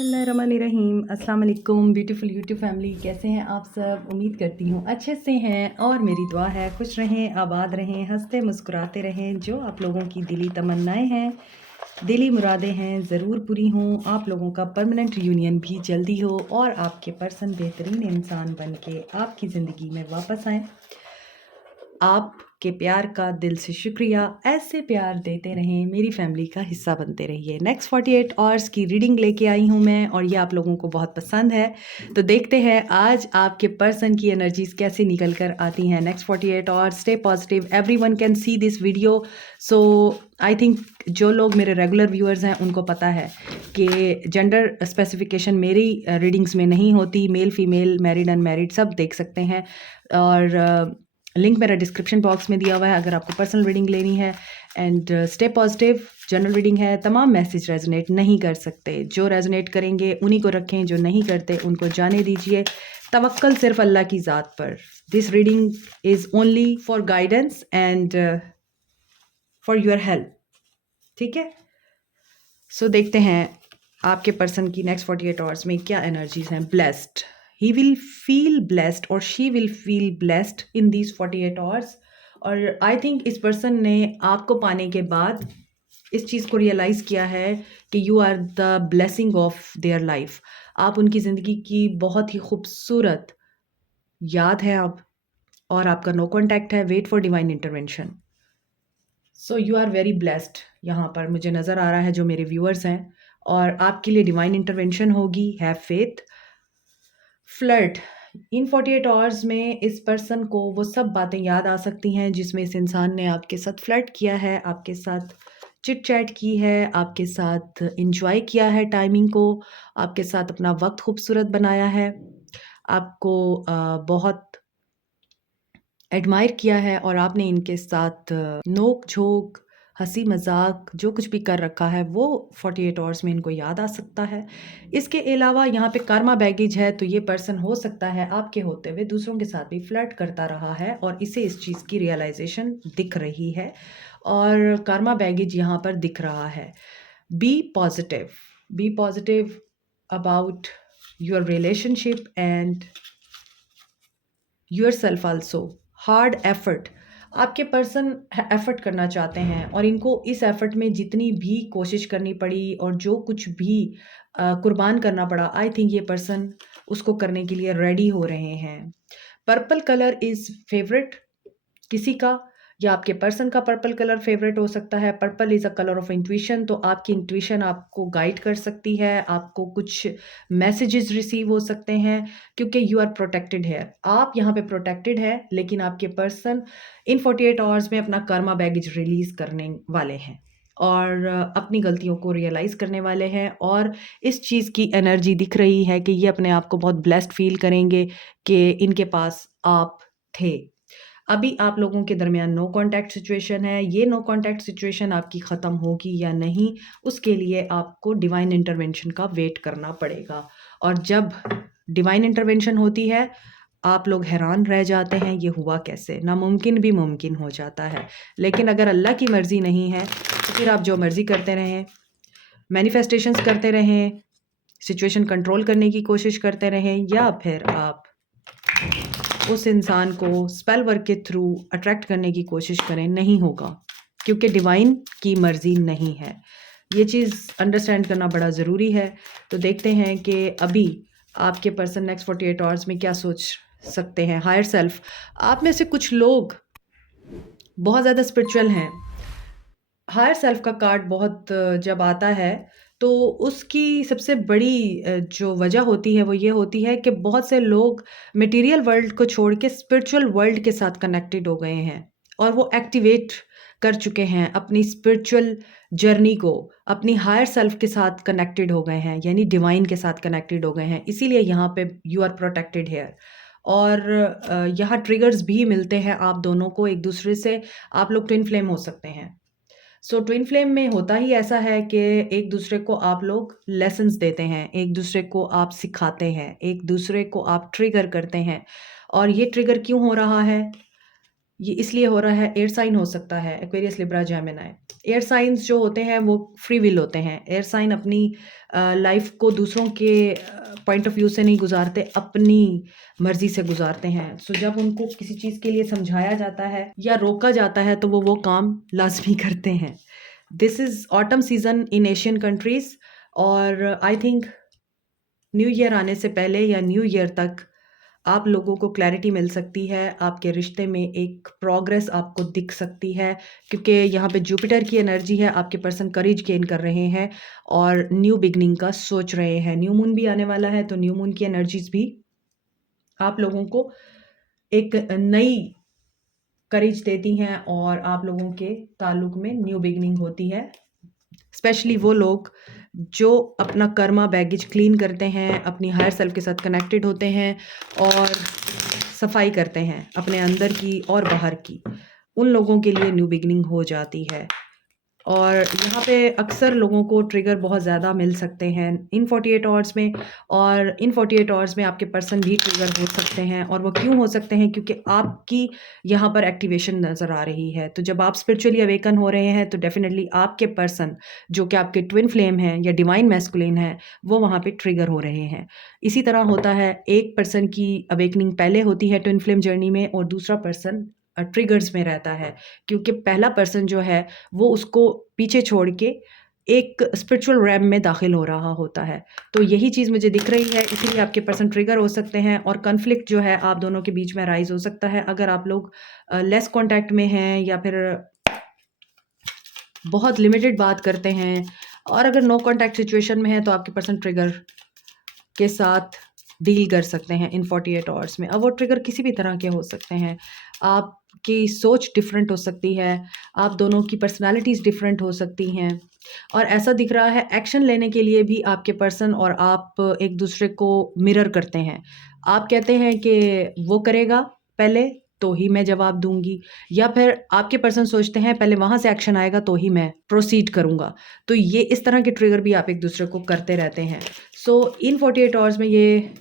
बिस्मिल्लाहिर्रहमानिर्रहीम। अस्सलाम वालेकुम ब्यूटीफुल यूट्यूब फैमिली, कैसे हैं आप सब? उम्मीद करती हूँ अच्छे से हैं और मेरी दुआ है खुश रहें, आबाद रहें, हंसते मुस्कुराते रहें। जो आप लोगों की दिली तमन्नाएं हैं, दिली मुरादें हैं, ज़रूर पूरी हों। आप लोगों का परमानेंट यूनियन भी जल्दी हो और आपके पर्सन बेहतरीन इंसान बन के आपकी ज़िंदगी में वापस आएँ। आपके प्यार का दिल से शुक्रिया। ऐसे प्यार देते रहें, मेरी फैमिली का हिस्सा बनते रहिए। नेक्स्ट 48 आवर्स की रीडिंग लेके आई हूँ मैं और ये आप लोगों को बहुत पसंद है, तो देखते हैं आज आपके पर्सन की एनर्जीज कैसे निकल कर आती हैं। Next 48 hours, stay positive, everyone can see this video. So I think जो लोग मेरे रेगुलर व्यूअर्स हैं उनको पता है कि जेंडर स्पेसिफिकेशन मेरी रीडिंग्स में नहीं होती। मेल फीमेल, मैरिड अनमैरिड सब देख सकते हैं और लिंक मेरा डिस्क्रिप्शन बॉक्स में दिया हुआ है अगर आपको पर्सनल रीडिंग लेनी है। And stay positive, general reading है, तमाम मैसेज रेजोनेट नहीं कर सकते। जो रेजोनेट करेंगे उन्हीं को रखें, जो नहीं करते उनको जाने दीजिए। तवक्कल सिर्फ अल्लाह की ज़ात पर। This reading is only for guidance and for your help, ठीक है? सो देखते हैं आपके पर्सन की नेक्स्ट 48 आवर्स में क्या एनर्जीज हैं। Blessed, he will feel blessed और she will feel blessed in these 48 hours. और आई थिंक इस पर्सन ने आपको पाने के बाद इस चीज़ को रियलाइज़ किया है कि you are the blessing of their life. आप उनकी ज़िंदगी की बहुत ही खूबसूरत याद है आप, और आपका नो कॉन्टैक्ट है। Wait for divine intervention. So you are very blessed, यहाँ पर मुझे नज़र आ रहा है जो मेरे व्यूअर्स हैं, और आपके लिए डिवाइन इंटरवेंशन होगी। Have faith. Flirt, in 48 hours में इस पर्सन को वो सब बातें याद आ सकती हैं जिसमें इस इंसान ने आपके साथ फ्लर्ट किया है, आपके साथ चिट चैट की है, आपके साथ इंजॉय किया है टाइमिंग को, आपके साथ अपना वक्त खूबसूरत बनाया है, आपको बहुत एडमायर किया है और आपने इनके साथ नोक झोंक, हंसी मजाक जो कुछ भी कर रखा है वो 48 आवर्स में इनको याद आ सकता है। इसके अलावा यहाँ पे कर्मा बैगेज है, तो ये पर्सन हो सकता है आपके होते हुए दूसरों के साथ भी फ्लर्ट करता रहा है और इसे इस चीज़ की रियलाइजेशन दिख रही है और कर्मा बैगेज यहाँ पर दिख रहा है। Be positive about your relationship and your self also. Hard effort, आपके पर्सन एफर्ट करना चाहते हैं और इनको इस एफर्ट में जितनी भी कोशिश करनी पड़ी और जो कुछ भी कुर्बान करना पड़ा, आई थिंक ये पर्सन उसको करने के लिए रेडी हो रहे हैं। पर्पल कलर इज़ फेवरेट किसी का, या आपके पर्सन का पर्पल कलर फेवरेट हो सकता है। Purple is a colour of intuition, तो आपकी इंट्यूशन आपको गाइड कर सकती है, आपको कुछ मैसेजेस रिसीव हो सकते हैं क्योंकि यू आर प्रोटेक्टेड है। आप यहाँ पे प्रोटेक्टेड है, लेकिन आपके पर्सन इन 48 आवर्स में अपना कर्मा बैगेज रिलीज करने वाले हैं और अपनी गलतियों को रियलाइज़ करने वाले हैं। और इस चीज़ की एनर्जी दिख रही है कि ये अपने आप को बहुत ब्लेस्ड फील करेंगे कि इनके पास आप थे। अभी आप लोगों के दरमियान नो कॉन्टैक्ट सिचुएशन है। ये नो कॉन्टैक्ट सिचुएशन आपकी ख़त्म होगी या नहीं, उसके लिए आपको डिवाइन इंटरवेंशन का वेट करना पड़ेगा। और जब डिवाइन इंटरवेंशन होती है, आप लोग हैरान रह जाते हैं ये हुआ कैसे, नामुमकिन भी मुमकिन हो जाता है। लेकिन अगर अल्लाह की मर्ज़ी नहीं है तो फिर आप जो मर्ज़ी करते रहें, मैनिफेस्टेशंस करते रहें, सिचुएशन कंट्रोल करने की कोशिश करते रहें, या फिर आप उस इंसान को स्पेल वर्क के थ्रू अट्रैक्ट करने की कोशिश करें, नहीं होगा क्योंकि डिवाइन की मर्ज़ी नहीं है। ये चीज़ अंडरस्टैंड करना बड़ा ज़रूरी है। तो देखते हैं कि अभी आपके पर्सन नेक्स्ट 48 आवर्स में क्या सोच सकते हैं। हायर सेल्फ, आप में से कुछ लोग बहुत ज़्यादा स्पिरिचुअल हैं। हायर सेल्फ का कार्ड बहुत जब आता है तो उसकी सबसे बड़ी जो वजह होती है वो ये होती है कि बहुत से लोग मटेरियल वर्ल्ड को छोड़ के स्पिरिचुअल वर्ल्ड के साथ कनेक्टेड हो गए हैं और वो एक्टिवेट कर चुके हैं अपनी स्पिरिचुअल जर्नी को, अपनी हायर सेल्फ के साथ कनेक्टेड हो गए हैं, यानी डिवाइन के साथ कनेक्टेड हो गए हैं। इसीलिए यहाँ पे यू आर प्रोटेक्टेड हेयर। और यहाँ ट्रिगर्स भी मिलते हैं आप दोनों को एक दूसरे से। आप लोग ट्विन फ्लेम हो सकते हैं। सो ट्विन फ्लेम में होता ही ऐसा है कि एक दूसरे को आप लोग लेसन्स देते हैं, एक दूसरे को आप सिखाते हैं, एक दूसरे को आप ट्रिगर करते हैं। और ये ट्रिगर क्यों हो रहा है? ये इसलिए हो रहा है, एयर साइन हो सकता है, Aquarius, Libra, Gemini. Air signs जो होते हैं वो फ्री विल होते हैं। एयर साइन अपनी लाइफ को दूसरों के पॉइंट ऑफ व्यू से नहीं गुजारते, अपनी मर्जी से गुजारते हैं। सो जब उनको किसी चीज़ के लिए समझाया जाता है या रोका जाता है तो वो काम लाजमी करते हैं। This is autumn season in Asian countries, और आई थिंक न्यू ईयर आने से पहले या न्यू ईयर तक आप लोगों को क्लैरिटी मिल सकती है, आपके रिश्ते में एक प्रोग्रेस आपको दिख सकती है, क्योंकि यहाँ पे जुपिटर की एनर्जी है। आपके पर्सन करेज गेन कर रहे हैं और न्यू बिगनिंग का सोच रहे हैं। न्यू मून भी आने वाला है, तो न्यू मून की एनर्जीज भी आप लोगों को एक नई करेज देती हैं और आप लोगों के ताल्लुक में न्यू बिगनिंग होती है। स्पेशली वो लोग जो अपना कर्मा बैगेज क्लीन करते हैं, अपनी हायर सेल्फ के साथ कनेक्टेड होते हैं और सफाई करते हैं अपने अंदर की और बाहर की, उन लोगों के लिए न्यू बिगनिंग हो जाती है। और यहाँ पे अक्सर लोगों को ट्रिगर बहुत ज़्यादा मिल सकते हैं इन 48 आवर्स में, और इन 48 आवर्स में आपके पर्सन भी ट्रिगर हो सकते हैं। और वो क्यों हो सकते हैं? क्योंकि आपकी यहाँ पर एक्टिवेशन नज़र आ रही है। तो जब आप स्पिरिचुअली अवेकन हो रहे हैं तो डेफिनेटली आपके पर्सन जो कि आपके ट्विन फ्लेम हैं या डिवाइन मैस्कुलिन है, वो वहाँ पे ट्रिगर हो रहे हैं। इसी तरह होता है, एक पर्सन की अवेकनिंग पहले होती है ट्विन फ्लेम जर्नी में, और दूसरा पर्सन ट्रिगर्स में रहता है, क्योंकि पहला पर्सन जो है वो उसको पीछे छोड़ के एक स्पिरिचुअल रैम में दाखिल हो रहा होता है। तो यही चीज़ मुझे दिख रही है, इसीलिए आपके पर्सन ट्रिगर हो सकते हैं और कॉन्फ्लिक्ट जो है आप दोनों के बीच में राइज़ हो सकता है। अगर आप लोग लेस कॉन्टैक्ट में हैं या फिर बहुत लिमिटेड बात करते हैं, और अगर नो कॉन्टैक्ट सिचुएशन में है, तो आपके पर्सन ट्रिगर के साथ डील कर सकते हैं इन 48 आवर्स में। अब वो ट्रिगर किसी भी तरह के हो सकते हैं। आपकी सोच डिफरेंट हो सकती है, आप दोनों की पर्सनैलिटीज़ डिफरेंट हो सकती हैं, और ऐसा दिख रहा है एक्शन लेने के लिए भी आपके पर्सन और आप एक दूसरे को मिरर करते हैं। आप कहते हैं कि वो करेगा पहले तो ही मैं जवाब दूँगी, या फिर आपके पर्सन सोचते हैं पहले वहाँ से एक्शन आएगा तो ही मैं प्रोसीड करूँगा। तो ये इस तरह के ट्रिगर भी आप एक दूसरे को करते रहते हैं। सो इन 48 आवर्स में ये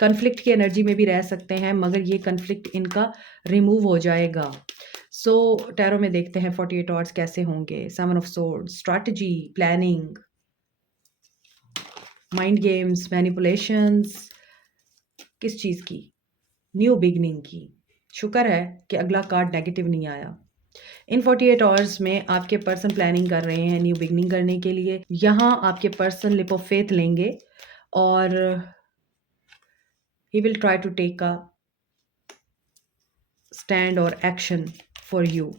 कॉन्फ्लिक्ट की एनर्जी में भी रह सकते हैं, मगर ये कॉन्फ्लिक्ट इनका रिमूव हो जाएगा। सो टैरो में देखते हैं 48 आवर्स कैसे होंगे। 7 of swords, strategy, planning, mind games, manipulations, किस चीज़ की? न्यू बिगनिंग की। शुक्र है कि अगला कार्ड नेगेटिव नहीं आया। इन 48 आवर्स में आपके पर्सन प्लानिंग कर रहे हैं न्यू बिगनिंग करने के लिए। यहाँ आपके पर्सन लिप ऑफ फेथ लेंगे और he will try to take a stand और action for you.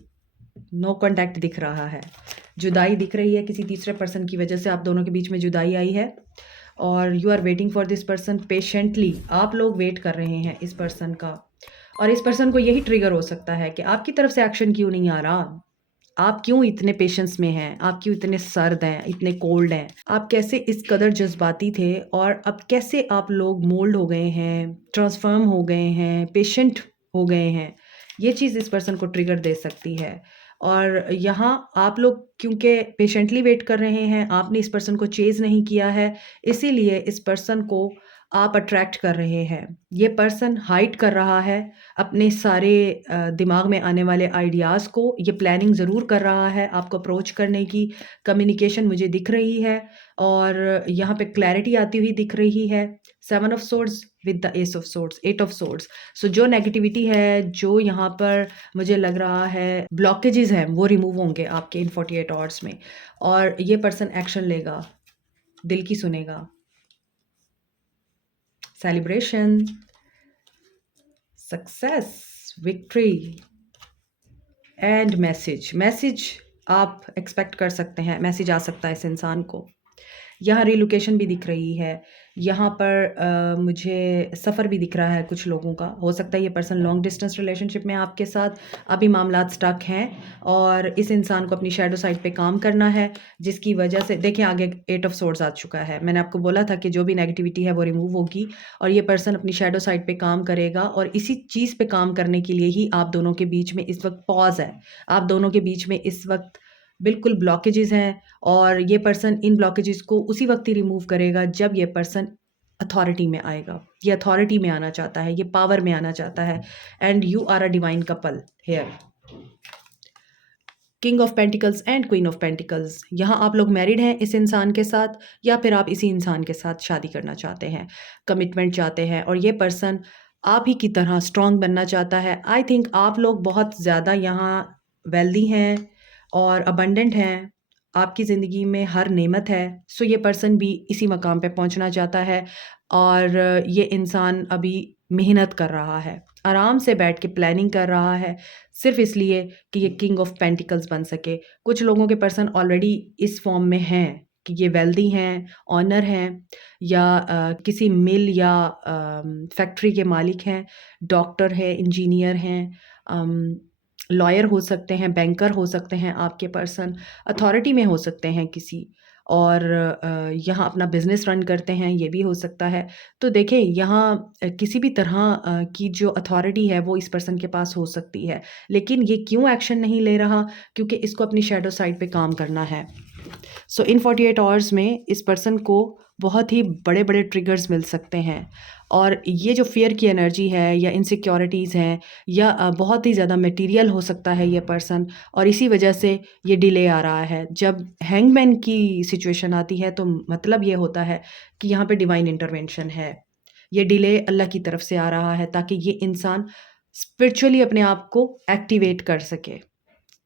No contact दिख रहा है, जुदाई दिख रही है, किसी तीसरे पर्सन की वजह से आप दोनों के बीच में जुदाई आई है, और you are waiting for this person patiently. आप लोग वेट कर रहे हैं इस पर्सन का, और इस पर्सन को यही ट्रिगर हो सकता है कि आपकी तरफ से एक्शन क्यों नहीं आ रहा, आप क्यों इतने पेशेंस में हैं, आप क्यों इतने सर्द हैं, इतने कोल्ड हैं, आप कैसे इस कदर जज्बाती थे और अब कैसे आप लोग मोल्ड हो गए हैं, ट्रांसफॉर्म हो गए हैं, पेशेंट हो गए हैं। ये चीज़ इस पर्सन को ट्रिगर दे सकती है। और यहाँ आप लोग क्योंकि पेशेंटली वेट कर रहे हैं, आपने इस पर्सन को चेज़ नहीं किया है, इसीलिए इस पर्सन को आप अट्रैक्ट कर रहे हैं। ये पर्सन हाइड कर रहा है अपने सारे दिमाग में आने वाले आइडियाज़ को। ये प्लानिंग ज़रूर कर रहा है आपको अप्रोच करने की, कम्युनिकेशन मुझे दिख रही है, और यहाँ पे क्लैरिटी आती हुई दिख रही है। 7 of swords with the ace of swords, 8 of swords. So जो नेगेटिविटी है, जो यहाँ पर मुझे लग रहा है ब्लॉकेजेस हैं, वो रिमूव होंगे आपके इन 48 आवर्स में, और ये पर्सन एक्शन लेगा, दिल की सुनेगा। Celebration, success, victory and message आप एक्सपेक्ट कर सकते हैं, मैसेज आ सकता है इस इंसान को। यहाँ रिलोकेशन भी दिख रही है, यहाँ पर मुझे सफ़र भी दिख रहा है कुछ लोगों का। हो सकता है ये पर्सन लॉन्ग डिस्टेंस रिलेशनशिप में आपके साथ, अभी मामलात स्टक हैं और इस इंसान को अपनी शैडो साइड पे काम करना है, जिसकी वजह से देखिए आगे 8 ऑफ सोर्ड्स आ चुका है। मैंने आपको बोला था कि जो भी नेगेटिविटी है वो रिमूव होगी और ये पर्सन अपनी शैडो साइड पे काम करेगा, और इसी चीज़ पे काम करने के लिए ही आप दोनों के बीच में इस वक्त पॉज है। आप दोनों के बीच में इस वक्त बिल्कुल ब्लॉकेजेस हैं, और ये पर्सन इन ब्लॉकेजेस को उसी वक्त ही रिमूव करेगा जब ये पर्सन अथॉरिटी में आएगा, ये अथॉरिटी में आना चाहता है, ये पावर में आना चाहता है। And you are a divine couple here. King of pentacles and queen of pentacles, यहाँ आप लोग मैरिड हैं इस इंसान के साथ, या फिर आप इसी इंसान के साथ शादी करना चाहते हैं, कमिटमेंट चाहते हैं, और ये पर्सन आप ही की तरह स्ट्रांग बनना चाहता है। आई थिंक आप लोग बहुत ज़्यादा यहाँ वेल्दी हैं और अबंडेंट हैं, आपकी ज़िंदगी में हर नेमत है। सो ये पर्सन भी इसी मकाम पे पहुंचना चाहता है, और ये इंसान अभी मेहनत कर रहा है, आराम से बैठ के प्लानिंग कर रहा है, सिर्फ इसलिए कि ये किंग ऑफ पेंटिकल्स बन सके। कुछ लोगों के पर्सन ऑलरेडी इस फॉर्म में हैं कि ये वेल्दी हैं, ऑनर हैं, या किसी मिल या फैक्ट्री के मालिक हैं, डॉक्टर है, इंजीनियर हैं, लॉयर हो सकते हैं, बैंकर हो सकते हैं, आपके पर्सन अथॉरिटी में हो सकते हैं किसी, और यहाँ अपना बिजनेस रन करते हैं, ये भी हो सकता है। तो देखें यहाँ किसी भी तरह की जो अथॉरिटी है वो इस पर्सन के पास हो सकती है, लेकिन ये क्यों एक्शन नहीं ले रहा? क्योंकि इसको अपनी शैडो साइड पे काम करना है। सो इन 48 आवर्स में इस पर्सन को बहुत ही बड़े बड़े ट्रिगर्स मिल सकते हैं, और ये जो फियर की एनर्जी है या इनसिक्योरिटीज़ हैं, या बहुत ही ज़्यादा मटेरियल हो सकता है ये पर्सन, और इसी वजह से ये डिले आ रहा है। जब हैंगमैन की सिचुएशन आती है तो मतलब ये होता है कि यहाँ पे डिवाइन इंटरवेंशन है। ये डिले अल्लाह की तरफ से आ रहा है ताकि ये इंसान स्पिरिचुअली अपने आप को एक्टिवेट कर सके।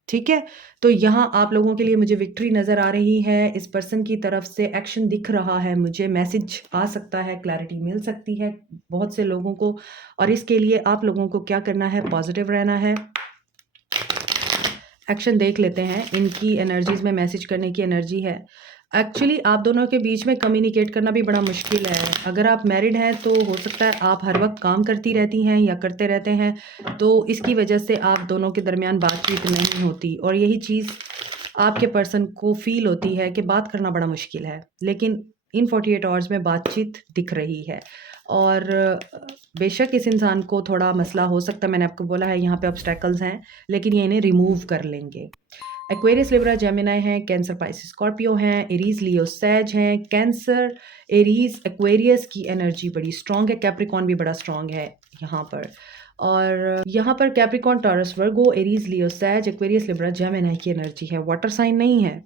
ठीक है? तो यहाँ आप लोगों के लिए मुझे विक्ट्री नज़र आ रही है, इस पर्सन की तरफ से एक्शन दिख रहा है, मुझे मैसेज आ सकता है, क्लैरिटी मिल सकती है बहुत से लोगों को, और इसके लिए आप लोगों को क्या करना है? पॉजिटिव रहना है। एक्शन देख लेते हैं, इनकी एनर्जीज़ में मैसेज करने की एनर्जी है। एक्चुअली आप दोनों के बीच में कम्युनिकेट करना भी बड़ा मुश्किल है। अगर आप मैरिड हैं तो हो सकता है आप हर वक्त काम करती रहती हैं या करते रहते हैं, तो इसकी वजह से आप दोनों के दरमियान बातचीत नहीं होती, और यही चीज़ आपके पर्सन को फ़ील होती है कि बात करना बड़ा मुश्किल है। लेकिन इन 48 आवर्स में बातचीत दिख रही है, और बेशक इस इंसान को थोड़ा मसला हो सकता है, मैंने आपको बोला है यहाँ पे ऑब्स्टैकल्स हैं, लेकिन ये इन्हें रिमूव कर लेंगे। एक्वेरियस, लिब्रा, जेमिनी हैं, कैंसर, पाइसिस, स्कॉर्पियो हैं, एरीज, लियो, सैज हैं। कैंसर, एरीज, एक्वेरियस की एनर्जी बड़ी स्ट्रॉन्ग है, कैप्रिकॉन भी बड़ा स्ट्रॉन्ग है यहाँ पर, और यहाँ पर कैप्रिकॉन, टॉरस, वर्गो, एरीज, लियो, सैज, एक्वेरियस, लिब्रा, जेमिनी की एनर्जी है। वाटर साइन नहीं है,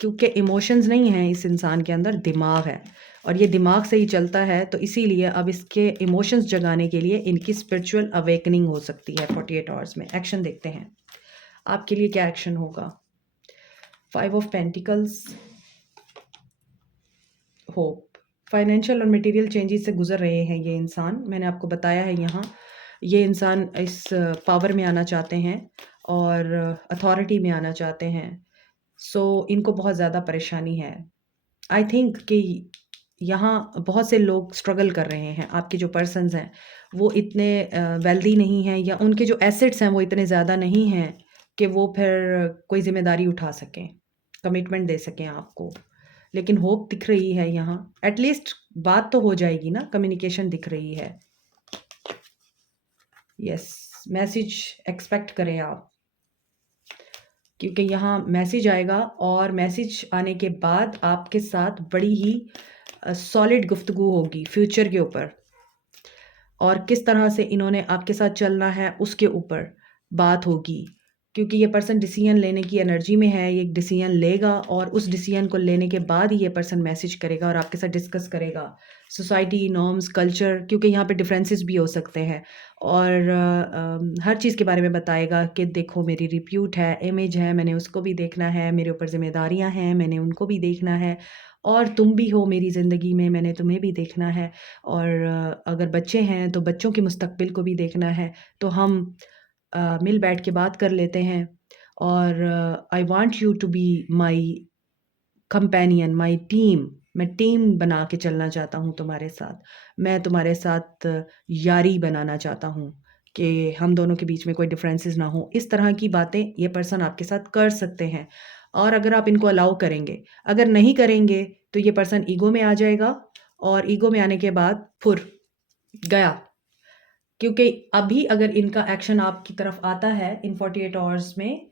क्योंकि इमोशंस नहीं हैं इस इंसान के अंदर, दिमाग है, और ये दिमाग से ही चलता है, तो इसीलिए अब इसके इमोशंस जगाने के लिए इनकी स्पिरिचुअल अवेकनिंग हो सकती है 48 आवर्स में। एक्शन देखते हैं आपके लिए क्या एक्शन होगा। 5 ऑफ पेंटिकल्स, होप, फाइनेंशियल और मटेरियल चेंजेस से गुजर रहे हैं ये इंसान। मैंने आपको बताया है यहाँ ये इंसान इस पावर में आना चाहते हैं और अथॉरिटी में आना चाहते हैं, सो इनको बहुत ज़्यादा परेशानी है। आई थिंक कि यहाँ बहुत से लोग स्ट्रगल कर रहे हैं, आपके जो पर्सन्स हैं वो इतने वेल्दी नहीं हैं, या उनके जो एसेट्स हैं वो इतने ज़्यादा नहीं हैं कि वो फिर कोई ज़िम्मेदारी उठा सकें, कमिटमेंट दे सकें आपको। लेकिन होप दिख रही है यहाँ, एटलीस्ट बात तो हो जाएगी ना, कम्युनिकेशन दिख रही है। यस, मैसेज एक्सपेक्ट करें आप, क्योंकि यहाँ मैसेज आएगा, और मैसेज आने के बाद आपके साथ बड़ी ही सॉलिड गुफ्तगू होगी फ्यूचर के ऊपर, और किस तरह से इन्होंने आपके साथ चलना है उसके ऊपर बात होगी, क्योंकि ये पर्सन डिसीजन लेने की एनर्जी में है। ये डिसीजन लेगा, और उस डिसीजन को लेने के बाद ही ये पर्सन मैसेज करेगा और आपके साथ डिस्कस करेगा सोसाइटी, नॉर्म्स, कल्चर, क्योंकि यहाँ पे डिफरेंसेस भी हो सकते हैं, और हर चीज़ के बारे में बताएगा कि देखो मेरी रिप्यूट है, इमेज है, मैंने उसको भी देखना है, मेरे ऊपर जिम्मेदारियाँ हैं, मैंने उनको भी देखना है, और तुम भी हो मेरी ज़िंदगी में, मैंने तुम्हें भी देखना है, और अगर बच्चे हैं तो बच्चों के मुस्तकबिल को भी देखना है। तो हम मिल बैठ के बात कर लेते हैं, और I want you to be my companion, my team. मैं टीम बना के चलना चाहता हूँ तुम्हारे साथ, मैं तुम्हारे साथ यारी बनाना चाहता हूँ कि हम दोनों के बीच में कोई डिफरेंसेस ना हो। इस तरह की बातें ये पर्सन आपके साथ कर सकते हैं, और अगर आप इनको अलाउ करेंगे। अगर नहीं करेंगे तो ये पर्सन ईगो में आ जाएगा, और ईगो में आने के बाद फुर गया, क्योंकि अभी अगर इनका एक्शन आपकी तरफ आता है इन 48 आवर्स में,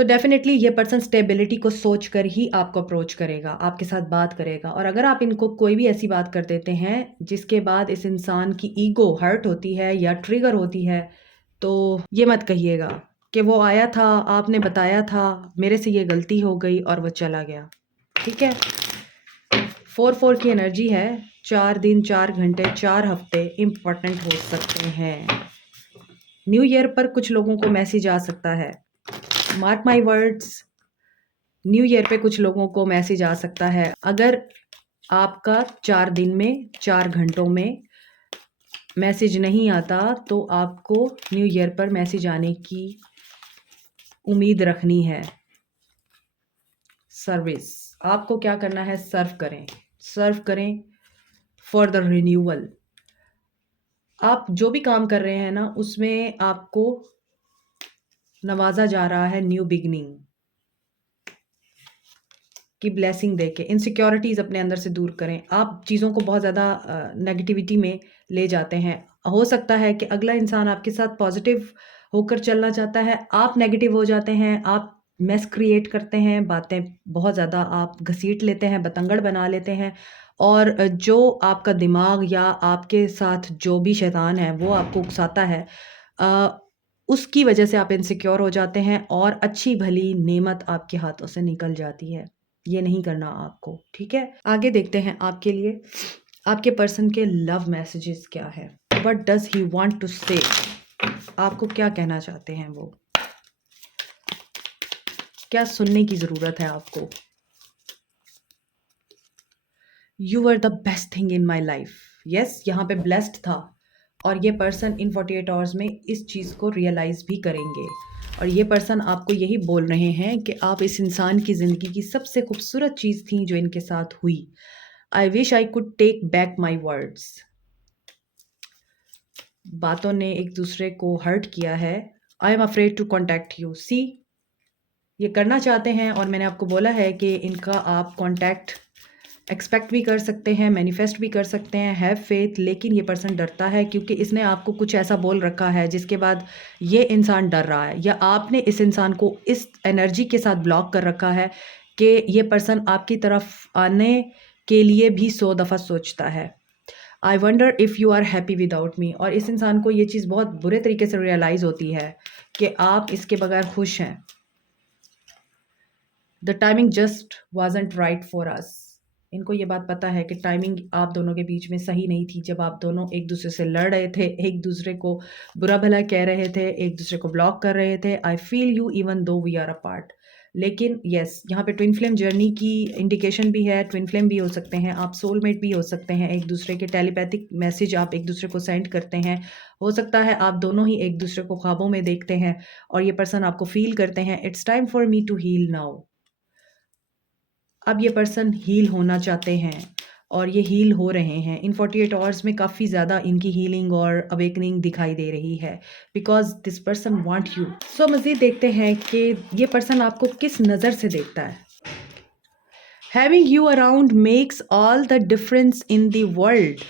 तो डेफ़िनेटली ये पर्सन स्टेबिलिटी को सोच कर ही आपको अप्रोच करेगा, आपके साथ बात करेगा। और अगर आप इनको कोई भी ऐसी बात कर देते हैं, जिसके बाद इस इंसान की ईगो हर्ट होती है या ट्रिगर होती है, तो ये मत कहिएगा कि वो आया था, आपने बताया था, मेरे से ये गलती हो गई और वो चला गया। ठीक है? 4-4 की एनर्जी है, 4 दिन, 4 घंटे, 4 हफ़्ते इम्पोर्टेंट हो सकते हैं। न्यू ईयर पर कुछ लोगों को मैसेज आ सकता है। Mark my words, new year पे कुछ लोगों को मैसेज आ सकता है। अगर आपका 4 दिन में, 4 घंटों में मैसेज नहीं आता, तो आपको न्यू ईयर पर मैसेज आने की उम्मीद रखनी है। सर्विस, आपको क्या करना है? सर्व करें फॉर द रिन्यूअल। आप जो भी काम कर रहे हैं ना, उसमें आपको नवाजा जा रहा है न्यू बिगनिंग की ब्लेसिंग देके। इनसिक्योरिटीज़ अपने अंदर से दूर करें। आप चीज़ों को बहुत ज़्यादा नेगेटिविटी में ले जाते हैं। हो सकता है कि अगला इंसान आपके साथ पॉजिटिव होकर चलना चाहता है, आप नेगेटिव हो जाते हैं, आप मेस क्रिएट करते हैं, बातें बहुत ज़्यादा आप घसीट लेते हैं, बतंगड़ बना लेते हैं, और जो आपका दिमाग या आपके साथ जो भी शैतान है वो आपको उकसाता है, अ, उसकी वजह से आप इनसिक्योर हो जाते हैं और अच्छी भली नेमत आपके हाथों से निकल जाती है। ये नहीं करना आपको, ठीक है? आगे देखते हैं आपके लिए, आपके पर्सन के लव मैसेजेस क्या है? What does he want to say? आपको क्या कहना चाहते हैं वो? क्या सुनने की ज़रूरत है आपको? You are the best thing in my life. Yes, यहाँ पे ब्लेस्ड था, और ये पर्सन इन 48 आवर्स में इस चीज़ को रियलाइज़ भी करेंगे। और ये पर्सन आपको यही बोल रहे हैं कि आप इस इंसान की ज़िंदगी की सबसे खूबसूरत चीज़ थी जो इनके साथ हुई। I wish I could take back my words. बातों ने एक दूसरे को हर्ट किया है। I am afraid to contact you. See, ये करना चाहते हैं, और मैंने आपको बोला है कि इनका आप कॉन्टैक्ट एक्सपेक्ट भी कर सकते हैं, मैनिफेस्ट भी कर सकते हैं, हैव फेथ। लेकिन ये पर्सन डरता है क्योंकि इसने आपको कुछ ऐसा बोल रखा है जिसके बाद ये इंसान डर रहा है, या आपने इस इंसान को इस एनर्जी के साथ ब्लॉक कर रखा है कि ये पर्सन आपकी तरफ आने के लिए भी 100 दफ़ा सोचता है। I wonder if you are happy without me. और इस इंसान को ये चीज़ बहुत बुरे तरीके से रियलाइज़ होती है कि आप इसके बगैर खुश हैं। The timing just wasn't right for us. इनको ये बात पता है कि टाइमिंग आप दोनों के बीच में सही नहीं थी, जब आप दोनों एक दूसरे से लड़ रहे थे, एक दूसरे को बुरा भला कह रहे थे, एक दूसरे को ब्लॉक कर रहे थे। I feel you even though we are apart. लेकिन यस, यहाँ पे ट्विन फ्लेम जर्नी की इंडिकेशन भी है। ट्विन फ्लेम भी हो सकते हैं, आप सोलमेट भी हो सकते हैं, एक दूसरे के टेलीपैथिक मैसेज आप एक दूसरे को सेंड करते हैं। हो सकता है आप दोनों ही एक दूसरे को ख्वाबों में देखते हैं और ये पर्सन आपको फील करते हैं, it's time for me to heal now. अब ये पर्सन हील होना चाहते हैं और ये हील हो रहे हैं। इन 48 आवर्स में काफ़ी ज़्यादा इनकी हीलिंग और अवेकनिंग दिखाई दे रही है, because this person want you. So मज़ीद देखते हैं कि ये पर्सन आपको किस नज़र से देखता है। Having you around makes all the difference in the world.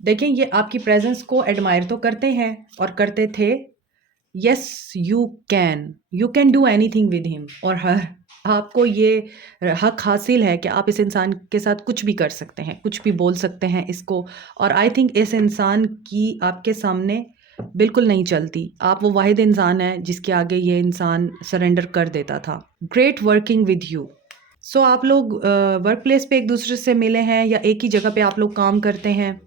देखें, ये आपकी प्रेजेंस को एडमायर तो करते हैं और करते थे। Yes, you can do anything with him. और हर आपको ये हक हासिल है कि आप इस इंसान के साथ कुछ भी कर सकते हैं, कुछ भी बोल सकते हैं इसको। और आई थिंक इस इंसान की आपके सामने बिल्कुल नहीं चलती। आप वो वाहिद इंसान है जिसके आगे ये इंसान सरेंडर कर देता था। Great working with you. So आप लोग वर्क प्लेस पे एक दूसरे से मिले हैं, या एक ही जगह पे आप लोग काम करते हैं,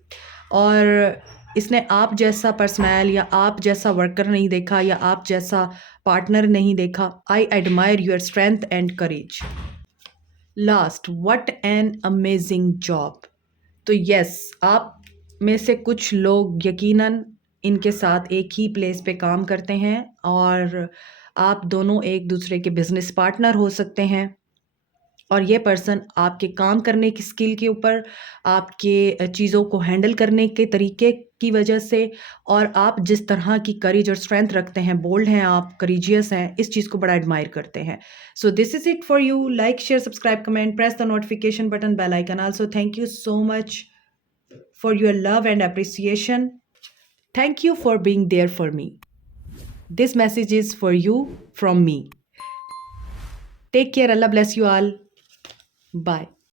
और इसने आप जैसा पर्सनल या आप जैसा वर्कर नहीं देखा, या आप जैसा पार्टनर नहीं देखा। I admire your strength and courage. Last, what an amazing job. तो यस, आप में से कुछ लोग यकीनन इनके साथ एक ही प्लेस पे काम करते हैं, और आप दोनों एक दूसरे के बिजनेस पार्टनर हो सकते हैं। और ये पर्सन आपके काम करने की स्किल के ऊपर, आपके चीज़ों को हैंडल करने के तरीके की वजह से, और आप जिस तरह की करेज और स्ट्रेंथ रखते हैं, बोल्ड हैं आप, करेजियस हैं, इस चीज़ को बड़ा एडमायर करते हैं। So this is it for you. Like, share, subscribe, comment, press the notification button, bell icon also. Thank you so much for your love and appreciation. Thank you for being there for me. This message is for you from me. Take care, Allah bless you all, bye.